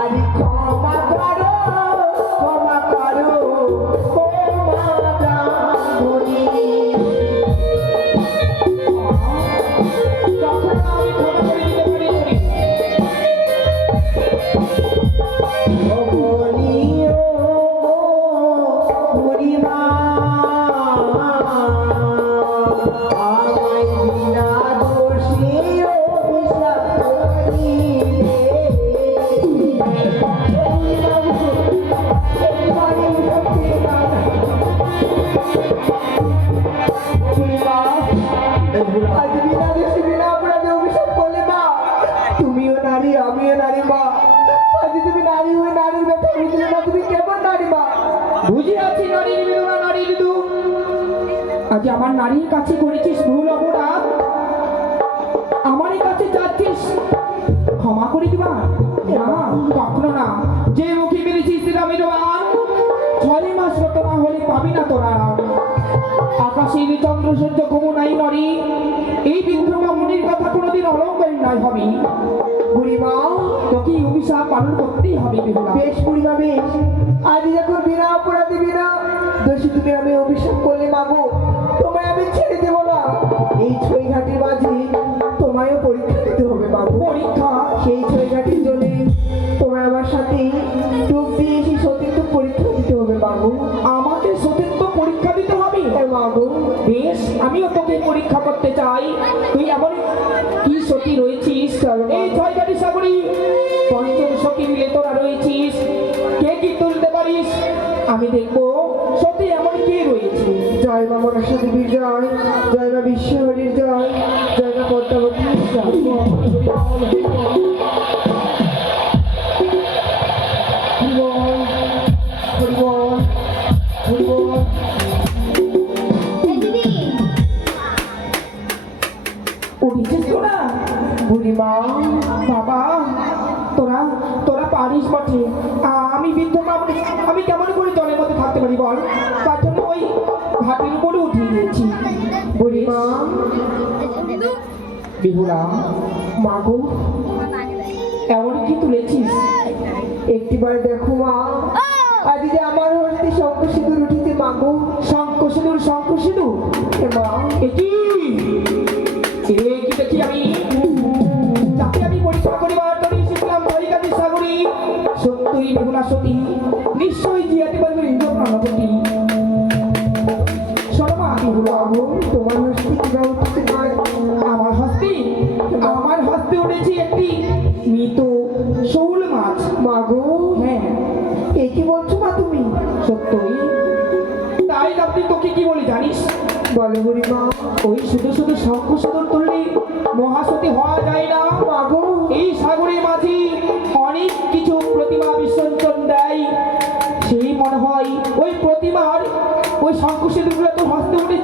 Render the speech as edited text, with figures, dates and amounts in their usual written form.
আরে ক্ষমা করো ক্ষমা করো ও মা ব্রাহ্মণী। তখন আমি ক্ষমা করে দিতে পারি। তুমিও নারী আমিও নারী মা। আজ তুমি নারী হয়ে নারীর ব্যথা বুঝলে না, তুমি কেমন নারী মা? বুঝে আছি নারীর বেদনা নারীর দুঃখ। আজ আমার নারীর কাছে করেছিস ভুল অপরাধ, আমারই কাছে যাচ্ছিস ক্ষমা করে দিবা? না, কখনো না। যে মুখে মেরেছিস রামের বাণ, 6 মাস রত না হলে পাবি না তোরা। আকাশের চন্দ্র সূর্য ঘুমো নাই নরি, এই বিদ্রোহা মনির কথা কোনোদিন অলঙ্কার নাই হবে। বুড়িমা তোকে এই অভিশাপ পালন করতেই হবে বেহুলা। বেশ বুড়িমা বেশ, আজ যখন বিনা অপরাধী বিনা দোষী তুমি আমি অভিশাপ করলে মাগো, তোমায় আমি ছেড়ে দেবো না। এই ছইঘাটির মাঝে তোমায়ও পরীক্ষা দিতে হবে মাগো। পরীক্ষা? সেই ছইঘাটির জলে তোমায় আমার সাথে ডুব দিয়ে সেই সতীর্থ পরীক্ষা দিতে হবে মাগো। আমাকে সতীত্ব পরীক্ষা দিতে হবে? হ্যাঁ মাগো। বেশ, আমিও তোকে পরীক্ষা করতে চাই। তুই এমন কি সতী রয়েছিস এই ছয়গাটি সাগরী, পঞ্চম সতী মিলে তোরা রয়েছিস, কে কি তুলতে পারিস আমি দেখবো সতী এমন কে রয়েছে। জয় মা মনসা দেবীর জয়, জয় মা বিশ্বহরির জয়, জয় মা পদ্মাবতীর জয়। উঠেছিস তোরা? বুড়িমা বাবা, তোরা তোরা পারিস বটে, আমি বৃদ্ধ মানুষ, আমি কেমন করে জলের মধ্যে থাকতে পারি বল? তার জন্য ওই ঘাটের উপরে উঠিয়ে দিয়েছি। বুড়িমা বিহুলা, মাগো এমন কি তুলেছিস? একটিবার দেখো মা, আজ যে আমার হস্তে শঙ্খ সিঁদুর উঠেছে মাগো। শঙ্খ সিঁদুর, শঙ্খ সিঁদুর? এ মা কি দেখি আমি? যাকে আমি পরীক্ষা করিবার জন্য এসেছিলাম ছয়গাটি সাগরী, সত্যই বিহুলা সতী, নিশ্চয়ই জিয়াতে পারবে ইন্দ্র প্রাণপতি। শর্মা বিহুলা, তোমার হস্তে কিনা উঠেছে মা? আমার হস্তে উঠেছি একটি মৃত শৌল মাছ। মাগো হ্যাঁ, এ কি বলছো মা তুমি? সত্যই। তাই আপনি তোকে কি বলি জানিস? বলো বুড়িমা। ওই শুধু শুধু শঙ্খ সিঁদুর তুললে মহাসতী হওয়া যায় না মাগো এই সাগরের মাঝে অনেক কিছু প্রতিমা বিসর্জন দেয়, সেই মনে হয় ওই প্রতিমার ওই শঙ্খ সিঁদুরগুলো তো হস্তে উঠেছে।